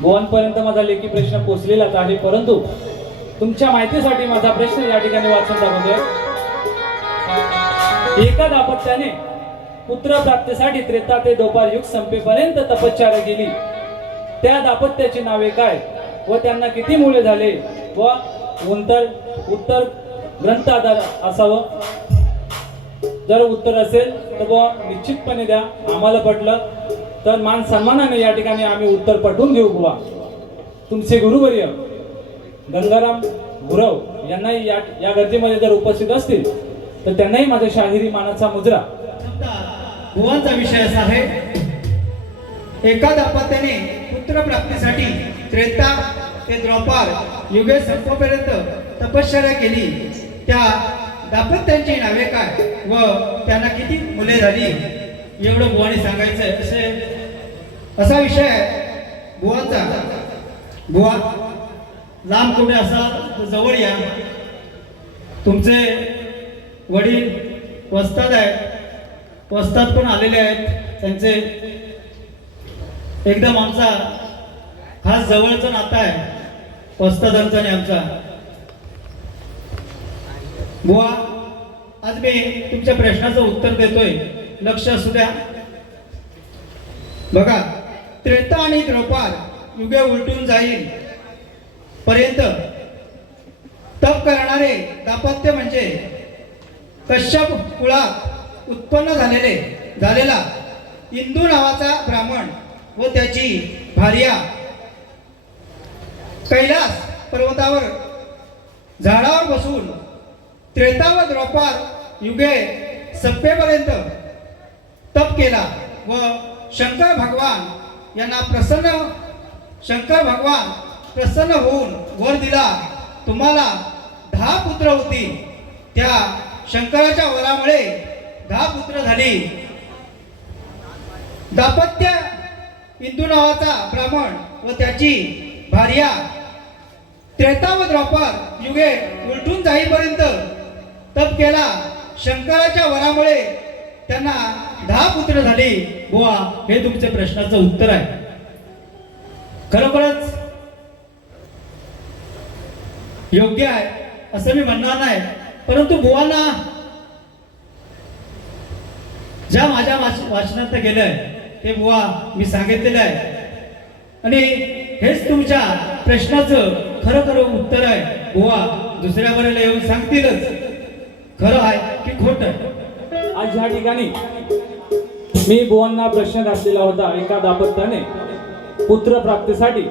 भुवनपर्यंत माझा लेखी प्रश्न पोचलेलाच आहे परंतु तुमच्या माहितीसाठी माझा प्रश्न या ठिकाणी वाचून दाखवतोय. एका दापत्याने पुत्र प्राप्तीसाठी त्रेता ते दोपार युग संपेपर्यंत तपश्चर्या केली. त्या दापत्याची नावे काय व त्यांना किती मुले झाले व उत्तर उत्तर ग्रंथ आधार असावं? जर उत्तर असेल तर बुवा निश्चितपणे द्या आम्हाला पटलं. तर मान सन्मानाने या ठिकाणी आम्ही उत्तर पटवून घेऊ बुवा. तुमचे गुरुवर्य गंगाराम गुरव यांनाही या या गर्दीमध्ये जर उपस्थित असतील तर त्यांनाही माझ्या शाहिरी मानाचा मुजरा. बुवांचा विषय असा आहे एका दाम्पत्याने पुत्र प्राप्तीसाठी त्रेता ते द्रौपार युगे संपपर्यंत तपश्चर्या केली. त्या दाम्पत्यांची नावे काय व त्यांना किती मुले झाली? एवढं बुवाने सांगायचं असे असा विषय आहे बुवाचा. बुवा लांब कुठे असाल तर जवळ या. तुमचे वडील वस्ताद आहेत वस्ताद पण आलेले आहेत त्यांचे एकदम आमचा खास जवळचा नाता आहे वस्तादांचा आणि आमचा. बुवा आज मी तुमच्या प्रश्नाचं उत्तर देतोय. लक्ष असू द्या. बघा त्रेता आणि द्रौपार युगे उलटून जाईल. पर्यंत तप करणारे दापत्य म्हणजे कश्यप कुळात उत्पन्न झालेले झालेला इंदू नावाचा ब्राह्मण व त्याची भार्या. कैलास पर्वतावर झाडावर बसून त्रेता व द्रौपार युगे सप्पेपर्यंत केला व शंकर भगवान यांना प्रसन्न शंकर भगवान प्रसन्न होऊन वर दिला. तुम्हाला दहा पुत्र होती. त्या शंकराच्या वरामुळे दहा पुत्र झाली. दापत्य इंदू नावाचा ब्राह्मण व त्याची भार्या त्रेता व द्रौपद युगे उलटून जाईपर्यंत तप केला. शंकराच्या वरामुळे त्यांना दहा पुत्र झाली. बुवा हे तुमच्या प्रश्नाचं उत्तर आहे. खरोखरच योग्य आहे असं मी म्हणणार नाही. परंतु बुवांना ज्या माझ्या वाच- वाचनात गेलंय ते बुवा मी सांगितलेलं आहे. आणि हेच तुमच्या प्रश्नाचं खरं खरं उत्तर आहे. बुवा दुसऱ्या बरेला येऊन सांगतीलच. खरं आहे की खोट आहे? आज ह्या ठिकाणी मी बुवांना प्रश्न घातलेला होता एका दाम्पत्याने पुत्र प्राप्तीसाठी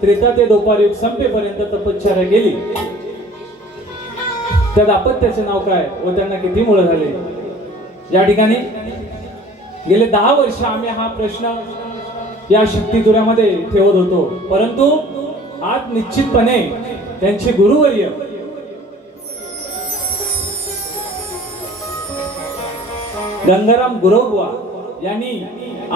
त्रेता ते दोपार युग संपेपर्यंत तपश्चर्या केली. त्या दाम्पत्याचे नाव काय व त्यांना किती मुलं झाले? या ठिकाणी गेले दहा वर्ष आम्ही हा प्रश्न या शक्तिदुरामध्ये ठेवत होतो. परंतु आज निश्चितपणे त्यांचे गुरुवर्य गंगाराम गुरवबुवा यांनी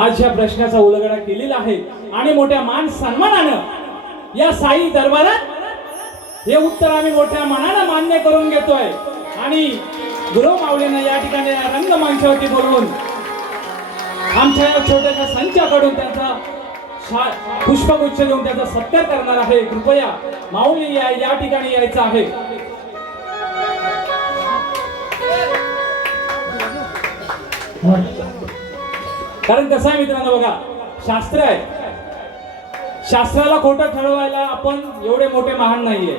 आज या प्रश्नाचा उलगडा केलेला आहे. आणि मोठ्या मान सन्मानानं या साई दरबारात हे उत्तर आम्ही मोठ्या मनानं मान्य करून घेतोय. आणि गुरव माऊलीनं या ठिकाणी या रंगमंचावरती बोलवून आमच्या या छोट्याशा संचाकडून त्यांचा पुष्पगुच्छ देऊन त्याचा सत्कार करणार आहे. कृपया माऊली या ठिकाणी यायचं आहे. कारण कसं आहे मित्रांनो बघा शास्त्र आहे. शास्त्राला खोटं ठरवायला आपण एवढे मोठे महान नाहीये.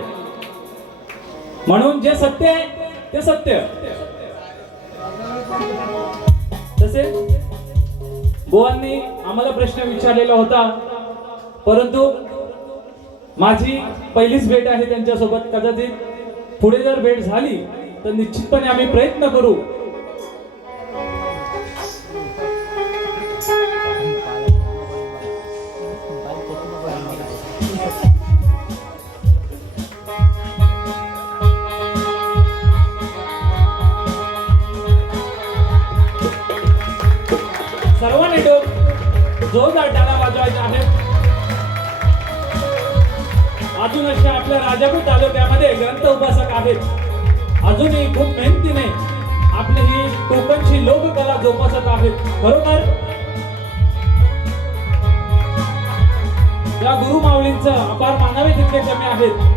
म्हणून जे सत्य आहे ते सत्य. तसे गोवांनी आम्हाला प्रश्न विचारलेला होता परंतु माझी पहिलीच भेट आहे त्यांच्यासोबत. कदाचित पुढे जर भेट झाली तर निश्चितपणे आम्ही प्रयत्न करू. जोरदार टाळ्या वाजवायचा आहेत अजून असे आपल्या राजापूर तालुक्यामध्ये ग्रंथ उपासक आहेत. अजूनही खूप मेहनतीने आपली ही कोकणची लोककला जोपासत आहेत. बरोबर? या गुरु माऊलींचं अपार मानावे तितके कमी आहेत.